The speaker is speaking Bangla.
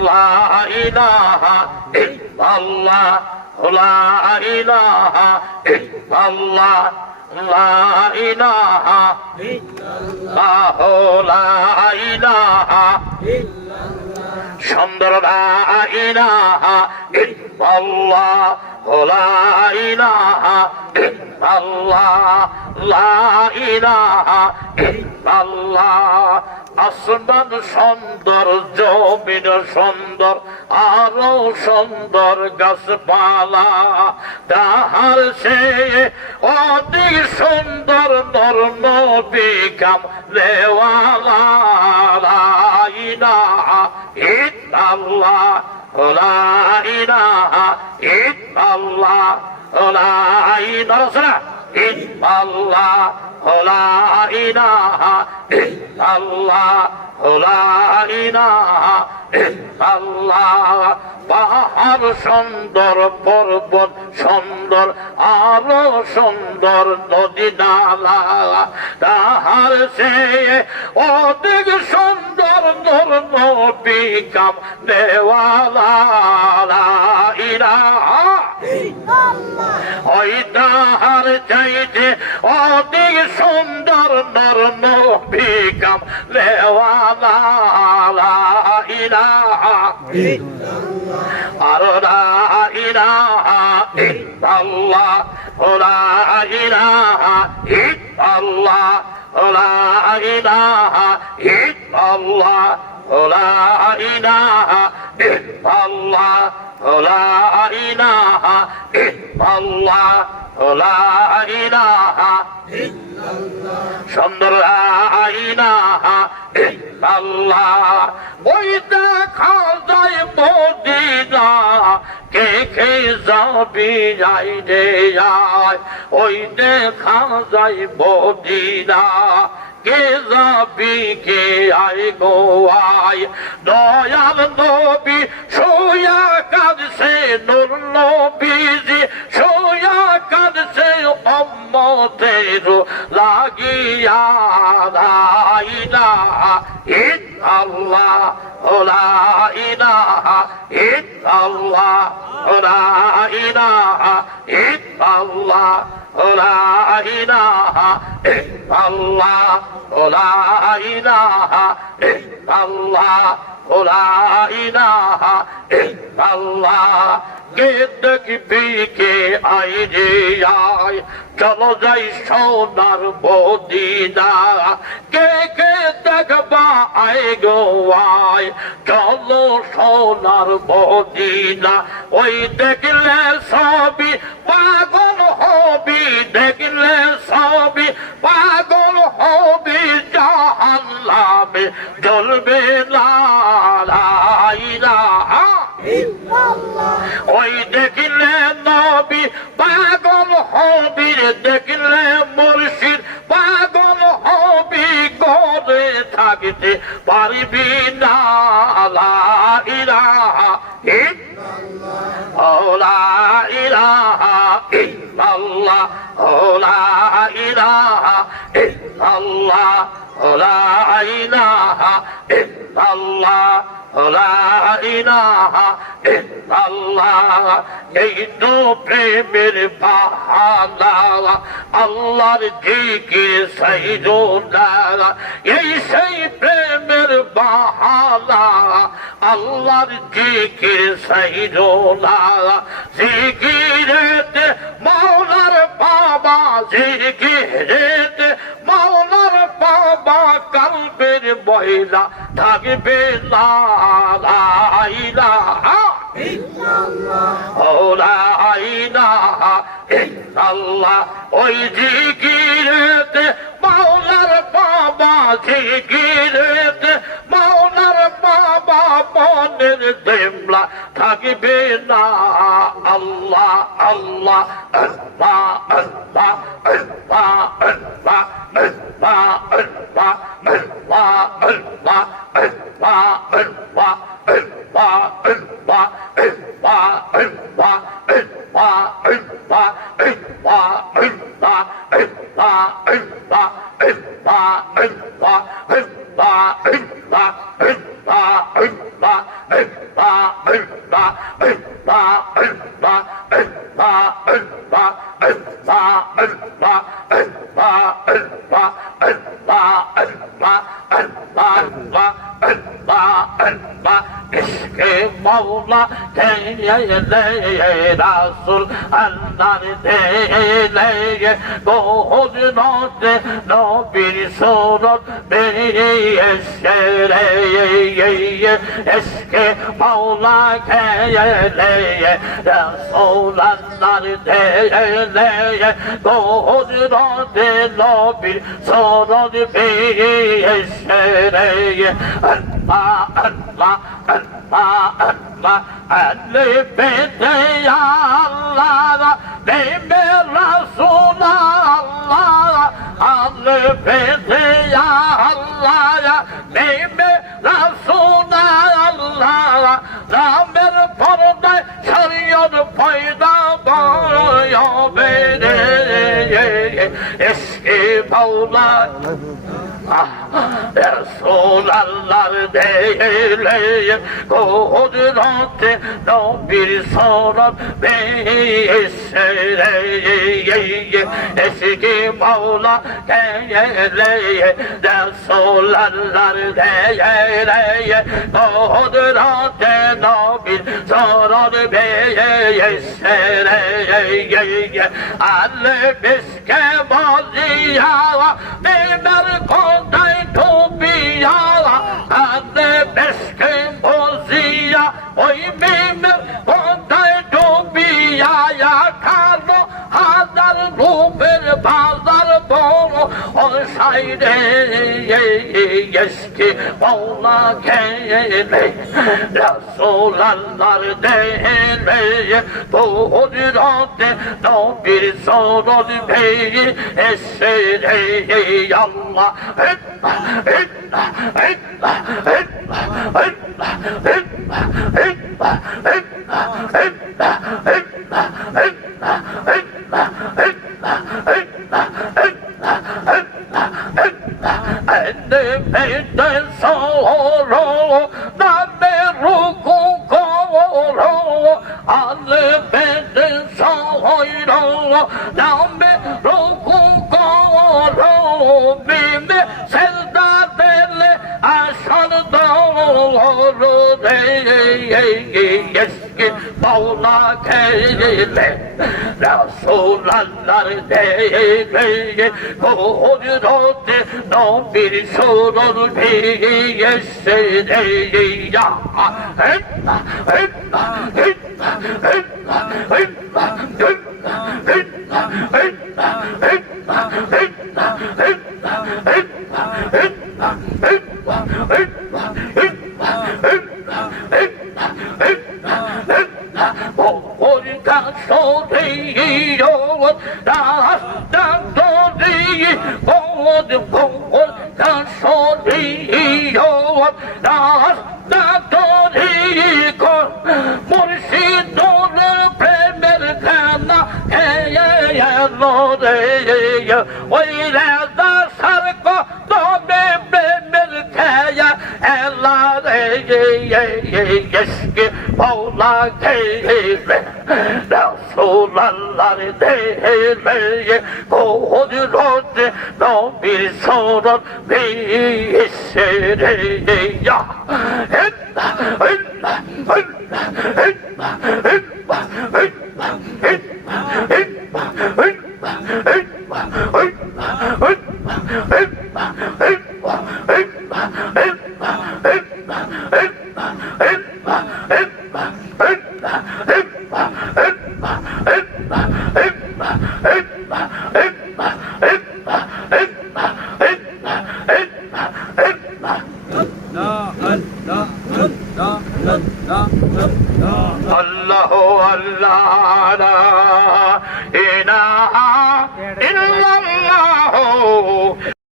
লা ইলাহা ইল্লাল্লাহ লা ইলাহা ইল্লাল্লাহ লা ইলাহা ইল্লাল্লাহ লা ইলাহা সুন্দর লা ইলাহা ইল্লাল্লাহ লা ইলাহা ইল্লাল্লাহ লা ইলাহা ইল্লাল্লাহ আসমান সুন্দর জমিন সুন্দর আরো সুন্দর গাছপালা তাহার সে অধিক সুন্দর নর নবী কামলেওয়ালা লা ইলাহা ইল্লাল্লাহ লা ইলাহা ইল্লাল্লাহ লা ইলাহা ইল্লাল্লাহ লা ইলাহা ইল্লাল্লাহ লা ইলাহা ইল্লাল্লাহ পাহাড় সুন্দর পর্বত সুন্দর আরো সুন্দর নদী নালা তাহার সে অধিক সুন্দর নর নবী কামলেওয়ালা লা ইলাহা ওই তাহার চাইতে অধিক সুন্দর নর নবী কামলেওয়ালা লা ইলাহা আর লা ইলাহা ইল্লাল্লাহ লা ইলাহা ইল্লাল্লাহ লা ইলাহা ইল্লাল্লাহ লা ইলাহা ইল্লাল্লাহ লা ইলাহা ইল্লাল্লাহ লা ইলাহা সুন্দর লা ইলাহা ইল্লাল্লাহ ওই দেখা যায় মদিনা কে কে যাবি যাই রে যায় ওই দেখা যায় মদিনা কে যাবি কে আই গো আয় দয়াল নবী সোয়া কাঁদছে নূর নবীজি সোয়া কাঁদছে উম্মতের লাগিয়া লা ইলাহা ইল্লাল্লাহ লা ইলাহা ইল্লাল্লাহ লা ইলাহা ইল্লাল্লাহ লা ইলাহা ইল্লাল্লাহ লা ইলাহা ইল্লাল্লাহ লা ইলাহা ইল্লাল্লাহ কে দেখবি কে আই রে আয় চলো যাই সোনার মদিনা কে কে দেখবা আই গো আয় চলো সোনার মদিনা ওই দেখলে সবই পাগল হবি দেখলে সবই পাগল হবি জাহান্নামে জ্বলবে না লা ইলাহা ইল্লাল্লাহ ওই দেখলে নবী পাগল হবি দেখলে মুর্শিদ পাগল হবি ঘরে থাকতে পারবি না লা ইলাহা ইল্লাল্লাহ লা ইলাহা ইল্লাল্লাহ লা ইলাহা ইল্লাল্লাহ লা ইলাহা ইল্লাল্লাহ লা ইলাহা ইল্লাল্লাহ এই তো প্রেমের বাহানা আল্লাহর জিকির সাইজোনা এই সেই প্রেমের বাহানা আল্লাহর জিকির সাইজোনা জিকিরেতে মাওলার বাবা জিকিরেতে মাওলার বাবা কালবের ময়লা থাকবে না লা ইলাহা ইল্লাল্লাহ লা ইলাহা ইল্লাল্লাহ ওই জিকিরেতে মাওলার বাবা জিকিরেতে মাওলার বাবা মনের দেমলা থাকবে না আল্লাহ আল্লাহ আল্লাহ আল্লাহ আল্লাহ আল্লাহ আল্লাহ আল্লাহ আল্লাহ আল্লাহ আল্লাহ Allah Mevla teyle Rasul Allah teyle Doğrunote no bir sorun beni eşereye eski Mevla teyle Rasul Allah teyle Doğrunote no bir sorun beni eşereye Allah Allah Allah Allah Ali beni ya Allah Neyme Resulallah Ali beni ya Allah Neyme Resulallah Namer porda çarıyor payda bağıyor beni Eski Mevla Resulallah değil Kudreti no bir sorun beşereye Eski Mevla değil Resulallah değil Kudreti no bir sorun beşereye Ali biske bazıya Biber konday topiya Anne beskin boziya Oy biber konday topiya Ya kano hadar nuber bazar bolu Olsaydı eski Mevla keyle Resulallah değil Doğrunote no bir sorun beni eşereye Allah Benden sonra nameru kukoro Ali benden sonra nameru kukoro Bime sevda deli aşan doğru Eski Mevla keyle Resulallah değil Kudreti no bir sorun beşereye Ya Oradan soruyor Dağdan soruyor Oradan soruyor Dağdan soruyor Murşid olur Premerkana Eyyeloreye Öyle da sarko Dome Premerkaya Ellareye Eski Mevla keyle Resulallah değil Kudreti no bir sorun beşereye Ya Allahu Allah